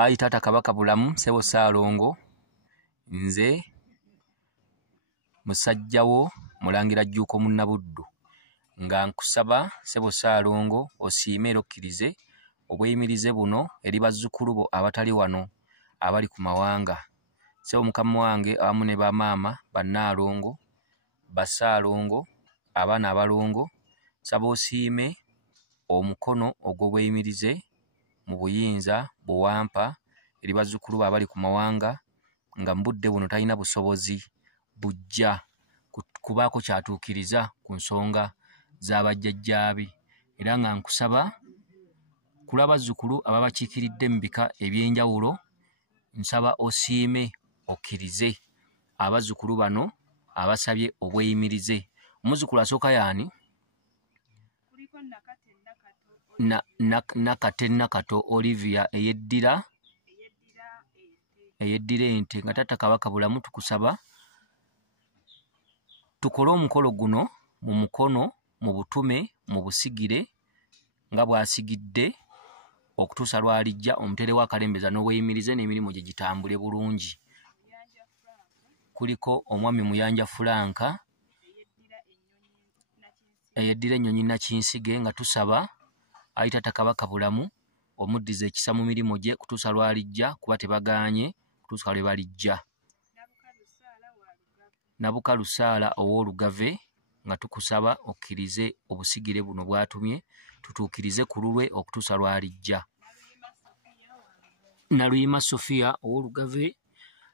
Ayi Taata Kabaka Bulamu Ssebo Ssaalongo, nze musajjawo Mulangira Jjuuko Munnabuddu, nga nkusaba Ssebo Ssaalongo osiime era okkirize obweyimirize buno eri bazzukulu bo abatali wano abali ku mawanga. Ssebo mukama wange awamu ne bamaama Bannaalongo, Bassaalongo, abaana abalongo, saba osiime omukono ogw'obweyimirize mu buyinza bwewampa eri bazzukulu bo abali ku mawanga, nga mu budde buno talina busobozi bujja kubaako kyatuukiriza ku nsonga z'abajjajjaabe, era nga nkusaba ku lw'abazzukulu ababakiikiridde mu bika eby'enjawulo, nsaba osiime okkirize abazzukulu bano abasabye obweyimirize. Omuzzukulu asooka y'ani? Nakate Nakato Olivia eyeddira ente. Nga Taata Kabaka Bulamu tukusaba tukole omukolo guno mu mukono, mu butume, mu busigire nga bw'asigidde okutuusa lw'alijja omutere w'akalembeza n'obweyimirize n'emirimu gye gitambule bulungi. Kuliko omwami Muyanja Franka eyeddira Ennyonyi Nakinsige, nga tusaba Ayi Taata Kabaka Bulamu omuddiza ekisa mu mirimu gye kutuusa lw'alijja, kuba tebagaanye kutuusa lwe balijja. Nabuka Lusaala ow'Olugave, nga tukusaba okkirize obusigire buno bw'atumye tutuukirize ku lulwe okutuusa lw'alijja. Naluyima Sofia ow'Olugave,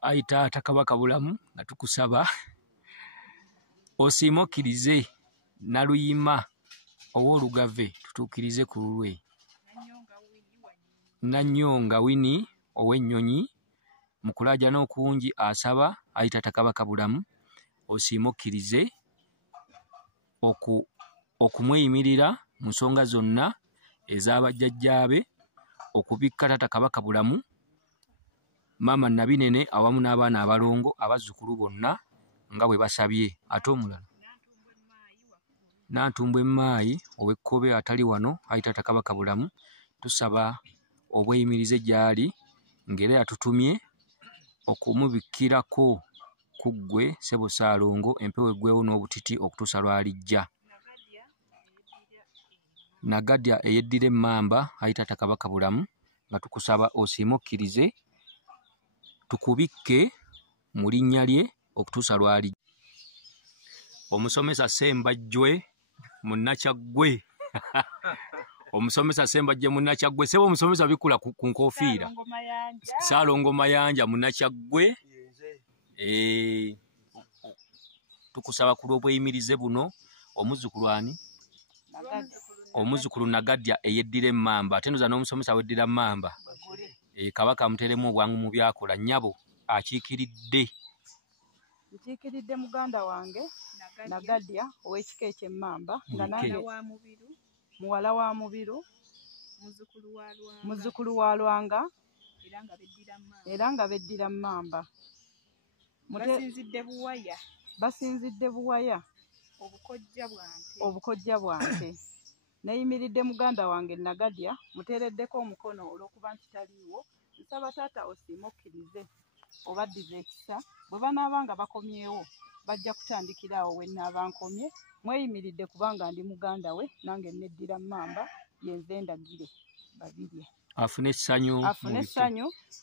Ayi Taata Kabaka Bulamu nga tukusaba osiime okkirize Naluyima ow'Olugave tutuukirize ku lulwe. Nanyonga Winnie ow'Ennyonyi mu kulaajana okungi asaba Ayi Taata Kabaka Bulamu osiime okkirize okumweyimirira mu nsonga zonna ez'abajjajjaabe, okubikka Taata Kabaka Bulamu Maama Nabinene awamu n'abaana abalongo abazzukulu bonna nga bwe basabye. Ate omulala Nantumbwe Maayi ow'Ekkobe atali wano, Ayi Taata Kabaka Bulamu tusaba obweyimirize gy'ali, ng'era yatutumye okumubikkirako ku ggwe Ssebo Ssaalongo empewo eggweewo n'obutiti okutuusa lw'alijja. Nagadya eyeddira emmamba, Ayi Taata Kabaka Bulamu nga tukusaba osiime okkirize tukubikke mu linnya lye okutuusa lw'alijja. Omusomesa Ssembajjwe Munnakyaggwe omusomesa Ssembajjwe Munnakyaggwe, Ssebo omusomesa bikula ku nkofiira. Ssaalongo Mayanja Munnakyaggwe, tukusaba ku lw'obweyimirize buno omuzzukulu ani? Omuzzukulu Nagadya eyeddira emmamba, ate ndoza n'omusomesa weddira mmamba. Kabaka amuteremu obwangu mu byakola. Nnyabo akiikiridde. Nkiikiridde muganda wange Nagadya ow'ekika eky'emmamba, nga nange muwala wa Mubiru, muzzukulu wa Lwanga, era nga beddira mmamba. Basinzidde Buwaya obukojja bwante. Neyimiridde muganda wange Nagadya muteereddeko omukono olw'okuba nti taliiwo. Nsaba taata osiime okkirize obaddize ekisa, bwe banaaba nga bakomyewo bajja kutandikira awo we nnaaba nkomye. Mweyimiridde kubanga ndi muganda we, nange neddira mmamba, yenze ndagire babirye. Afune essanyu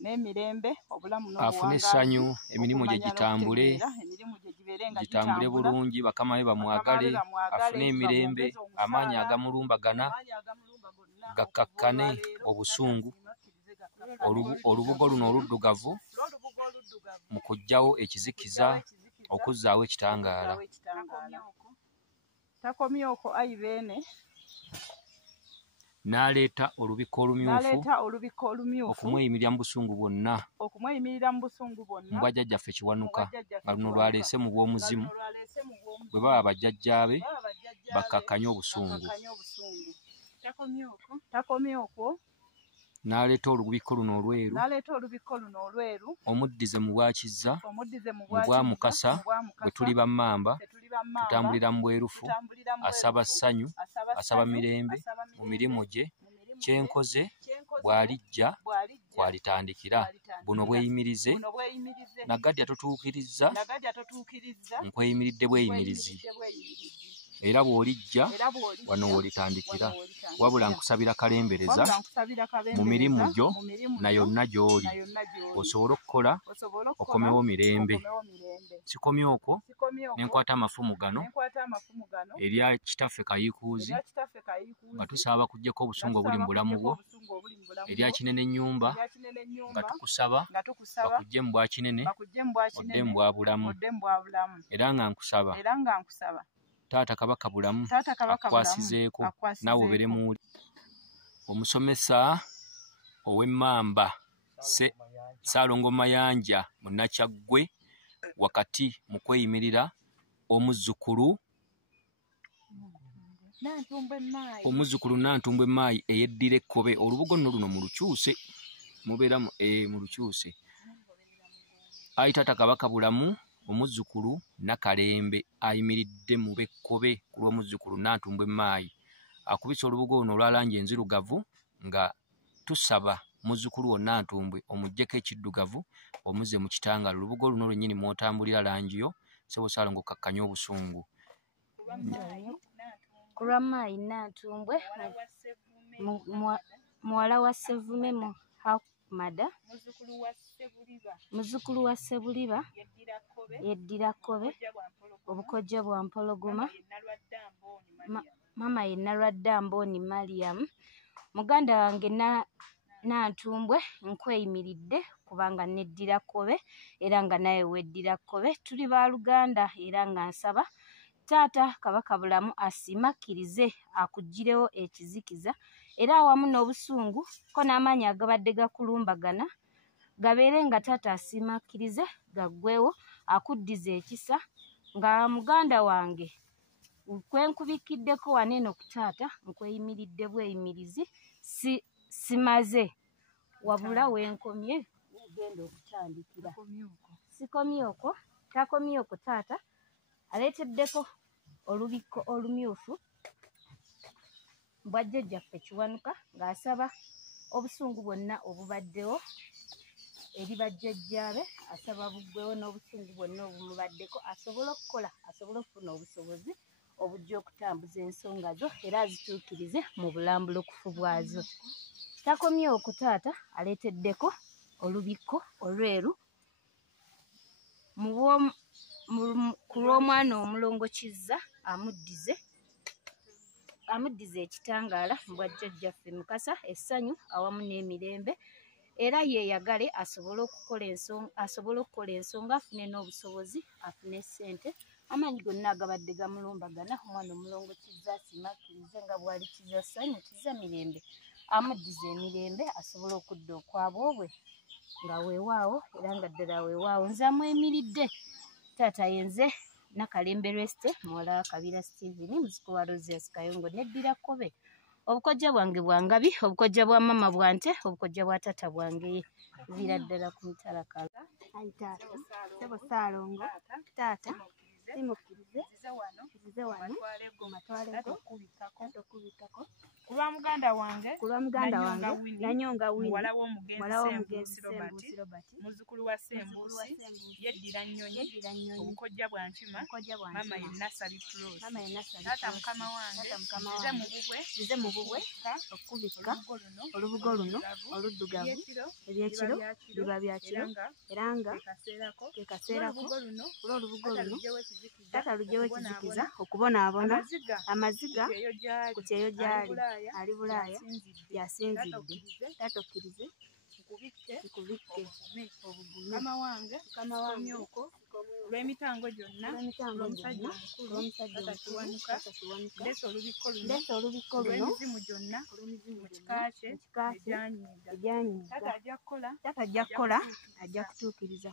n'emirembe, obulamu n'obuwangazi, afune essanyu, emirimu gye gitambule bulungi, bakama be bamwagale, afune emirembe, amaanyi agamulumbagana gakkakkane obusungu, olubugo luno oluddugavu mu kuggyawo ekizikiza, okuzzaawo ekitangaala. Takomye okwo Ayi Beene n'aleeta olubikko olumyufu okumweyimirira mu busungu bwonna mu bwajjajjaffe Kiwanuka, nga luno lwaleese mu bw'omuzimu, bwe baba bajjajjaabe bakkakkanye obusungu. Takomye okwo n'aleeta olubikko luno olweru omuddize mu bwakizza, mu bwa Mukasa bwe tuli bammamba tutambulira mu bwerufu, asaba ssanyu, asaba mirembe mu mirimu gye, kyenkoze bw'alijja bw'alitandikira buno bweyimirize Nagadya totuukirizza nkweyimiridde bweyimirizi era bw'olijja wano w'olitandikira wabula nkusabira kalembereza mu mirimu gyo na yonna gy'oli osobole okukola okomewo mirembe sikomye okwo ne nkwata amafumu gano erya kitaffe Kayiikuuzi nga tusaba kuggyako obusungu obuli mu bulamu bwo erya Kinene Nnyumba nga tukusaba bakugye mu bwa kinene odde mu bwa bulamu era nga nkusaba Taata Kabaka Bulamu akwasizeeko naawe obeere muwuli omusomesa ow'Emmamba Ssaalongo Mayanja Munnakyaggwe wakati mu kweyimirira omuzzukulu Nantumbwe Maayi eyeddira Ekkobe olubugo nno luno mu Lukyuse mubeeramu mu Lukyuse ayi Taata Kabaka Bulamu omuzzukulu Nakalembe ayimiridde mu Bekkobe ku lw'omuzzukulu Nantumbwe Maayi akubisa olubugo luno olwa langi enzirugavu nga tusaba muzzukulu wo Nantumbwe omuggyeko ekiddugavu omuze mu kitangala olubugo luno lwennyini mw'otambulira langi yo Ssebo Ssaalongo kakkanya obusungu ku lwa Maayi Nantumbwe muwala wa Ssevume Hakumada muzzukulu wa Ssebuliba yeddira Kkobe obukojja bwa Mpologoma Mama ye Nalwadde Amboni Mariam muganda wange Nantumbwe nkweyimiridde kubanga neddira Kkobe era nga naye weddira Kkobe tuli baaluganda era nga nsaba Taata Kabaka Bulamu asiimakkirize akuggyirewo ekizikiza era awamu n'obusungu ko n'amaanyi agabadde gakulumbagana gabeere nga Taata asiimakkirize gaggwewo akuddiza ekisa nga muganda wange kwenkubikkiddeko wano eno ku Taata nkweyimiridde bweyimirizi simaze wabula wenkomye ugenda okutandikira sikomye okwo takomye okwo Taata aleeteddeko olubikko olumyufu bwa jjajjaffe Kiwanuka ng'asaba obusungu bwonna obubaddewo eri bajjajjaabe asaba buggwewo n'obusungu bwonna obumubaddeko asobole okukola asobole okufuna obusobozi obujja okutambuza ensonga zo era azituukirize mu bulambulokufu bwazo takomye okwo Taata aleeteddeko olubikko olweru ku lw'omwana omulongo Kizza amuddize ekitangaala mu bwa jjajjaffe Mukasa essanyu awamu n'emirembe era yeeyagale asobole okukola ensonga afune n'obusobozi afune ssente amaanyi gonna agabadde gamulumbagana omwana omulongo Kizza asiimakkirize nga bw'ali Kizza ssanyu Kizza mirembe amuddize emirembe asobole okudda okwabwe nga weewaawo era nga ddala weewaawo nze amweyimiridde Taata yenze Nakalembe Lweste muwala wa Kabira Stephen muzzukulu wa Rosias Kayongo neddira Kkobe obukojja bwange bwangabi obukojja bwa mama bwante obukojja bwa Taata bwange vira ddala ku mitalakala ayi Taata Ssebo Ssaalongo Taata simukkirize nzize wano matwalego okubikako ku lwa muganda wange Nanyonga Winnie muwala w'omugenzi Ssembuusi Robert muzzukulu wa Ssembuusi yeddira Nnyonyi obukojja bwa Nkima mama ye Nasali Close Taata mukama wange nzize mu bubwe okubikka olubugo luno oluddugavu ebyekiro biba bya kiro era nga ke kaseerako ku lw'olubugo luno Taata luggyewo ekizikiza okubonaabona amaziga ku kyeyo gy'ali ali Bulaaya yasinzidde Taata okkirize nkubikke obugume mukama wange okwo olw'emitango gyonna olw'omusajja omukulu Taata Kiwanuka ndeese olubikko luno olw'emizimu gyonna mu kika kye egyanyiiga Taata ajja kukola ajja kutuukiriza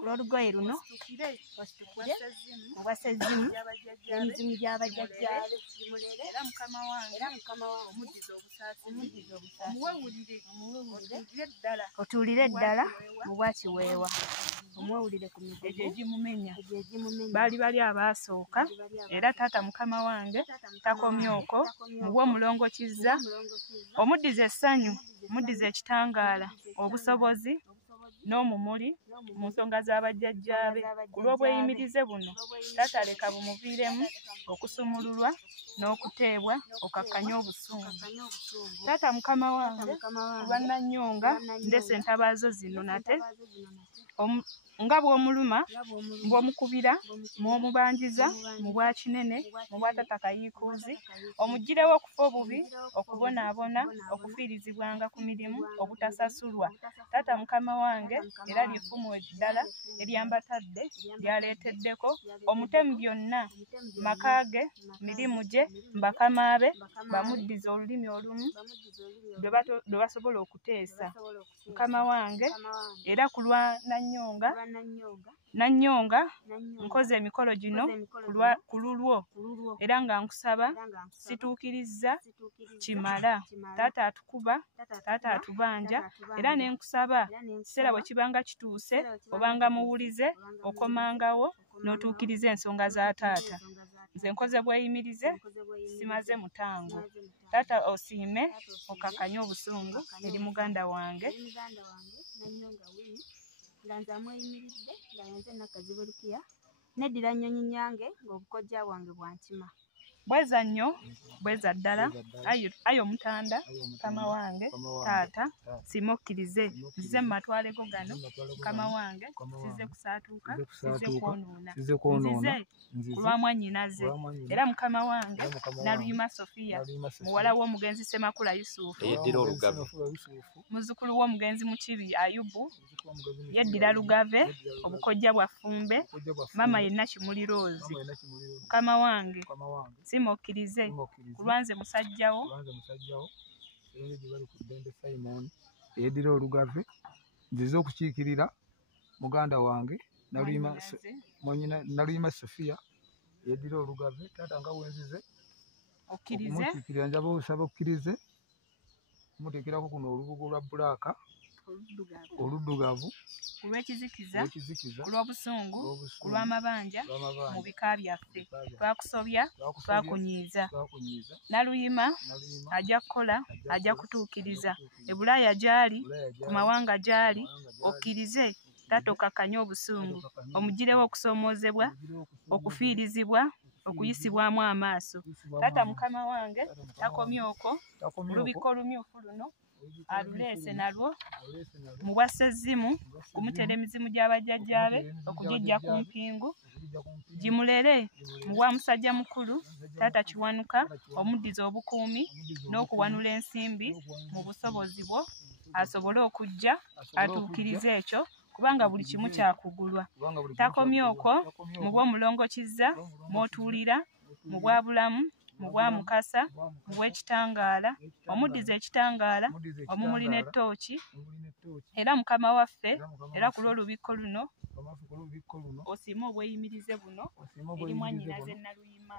olw'olugoye luno wasitukire mu bwa sezzimu n'emizimu gy'abajjajjaabe gimulere era mukama wange omuddize obusaasi omuwewulire otuulire ddala mu bwa Kiweewa omwewulire ku egyo migugu egimumenya egyo egimumenya bali abasooka era taata mukama wange takomye okwo mubwe omulongokizza omuddiza essanyu muddiza ekitangaala obusobozi n'omumuli mu nsonga z'abajjajjaabe ku lw'obweyimirize buno taata leka bumuviiremu okusumululwa n'okuteebwa okakkanya obusungu taata mukama wange lwa Nnannyonga ndese entabaazo zino nate nga bw'omuluma bw'omukubira mw'omubanjiza mu bwa kinene mu bwa taata Kayiikuuzi omugirewo okufa obubi okubonaabona okufiirizibwanga ku mirimu obutasasulwa taata mukama wange era lyefumu eddala eryambatadde lyaleeteddeko omutemu byonna makaage mirimu gye bakamaabe bamuddiza olulimi olumu lwe basobola okuteesa mukama wange era ku lwa Nnannyonga nkoze emikolo gino ku lulwo era nga nkusaba situukirizza kimala taata atukuba taata atubanja era ne nkusaba kiseera bwe kibanga kituuse obanga muwulize okomangawo n'otuukiriza ensonga za taata nze nkoze bweyimirize simaze mutango taata osiime okakkanye obusungu eri muganda wange nga nze amweyimiridde nga nze Nakazibu Lukiya neddira Nnyonyi Nyange ng'obukojja bwange bwa nkima bweza nnyo bweza ddala ayo omutanda mukama wange taata siima okkirize nzize mu matwalego gano mukama wange size kusaatuuka size kwonoona nzize ku lwa mwannyinaze era mukama wange Naluyima Sofiya muwala w'omugenzi Ssemakula Yusufu yeddira Olugave muzzukulu w'omugenzi Mukibi Ayubu yeddira Lugave obukojja bwa Ffumbe mama yenna Kimuli Rose mukama wange siima okkirize ku lwanze musajjawo yeddira Olugave nzize okukiikirira muganda wange Naluyima Sofiya yeddira Olugave taata nga wenzize okumukiikirira njaba osaba okkirize muteekerako kuno olubugo lwa bbulaaka oluddugavu ku lw'ekizikiza ku lw'obusungu ku lw'amabanja mu bika byaffe twakusobya twakunyiiza Naluyima ajja kukola ajja kutuukiriza ebulaaya gy'ali ku mawanga gy'ali okkirize taata okakkanye obusungu omugirewo okusoomoozebwa okufiirizibwa okuyisibwamu amaaso taata mukama wange takomye okwo olubiko olumyufu luno aluleese nalwo mu bwa sezzimu kumutera emizimu gy'abajjajjaabe okugiggya ku mpingu gimulere mu bwa musajja mukulu taata Kiwanuka omuddiza obukuumi n'okuwanula ensimbi mu busobozi bwo asobole okujja atuukirize ekyo kubanga buli kimu kyakugulwa takomye okwo mu bw'omulongokizza mw'otuulira mu bwa bulamu mu bwa mukasa mu bw'ekitangaala omuddiza ekitangaala omumuli n'ettooki era mukama waffe era ku lw'olubikko luno osiima obweyimirize buno eri mwannyinaze Naluyima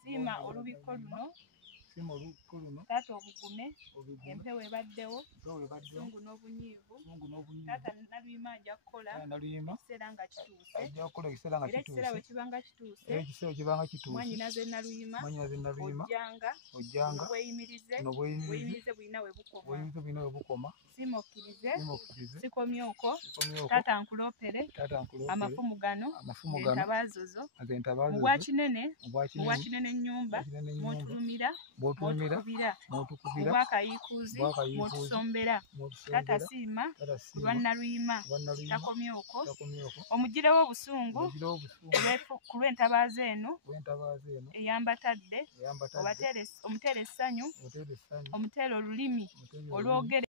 siima olubikko luno taata obugume empewo ebaddewo obusungu n'obunyiivu taata Naluyima ajja kukola ekiseera nga kituuse era ekiseera bwe kibanga kituuse mwannyinaze Naluyima ojjanga obweyimirize bulina we bukoma siima okkirize sikomye okwo taata nkuloopere amafumu gano entabaazo zo mu bwa kinene ennyumba mw'otulumira mw'otukubira mu bwa Kayiikuuzi mw'otusombera taata siima ku lwa Naluyima takomye okwo omugirewo obusungu ku lw'entabaazo eno eyambatadde omuteera essanyu omuteera olulimi olwogera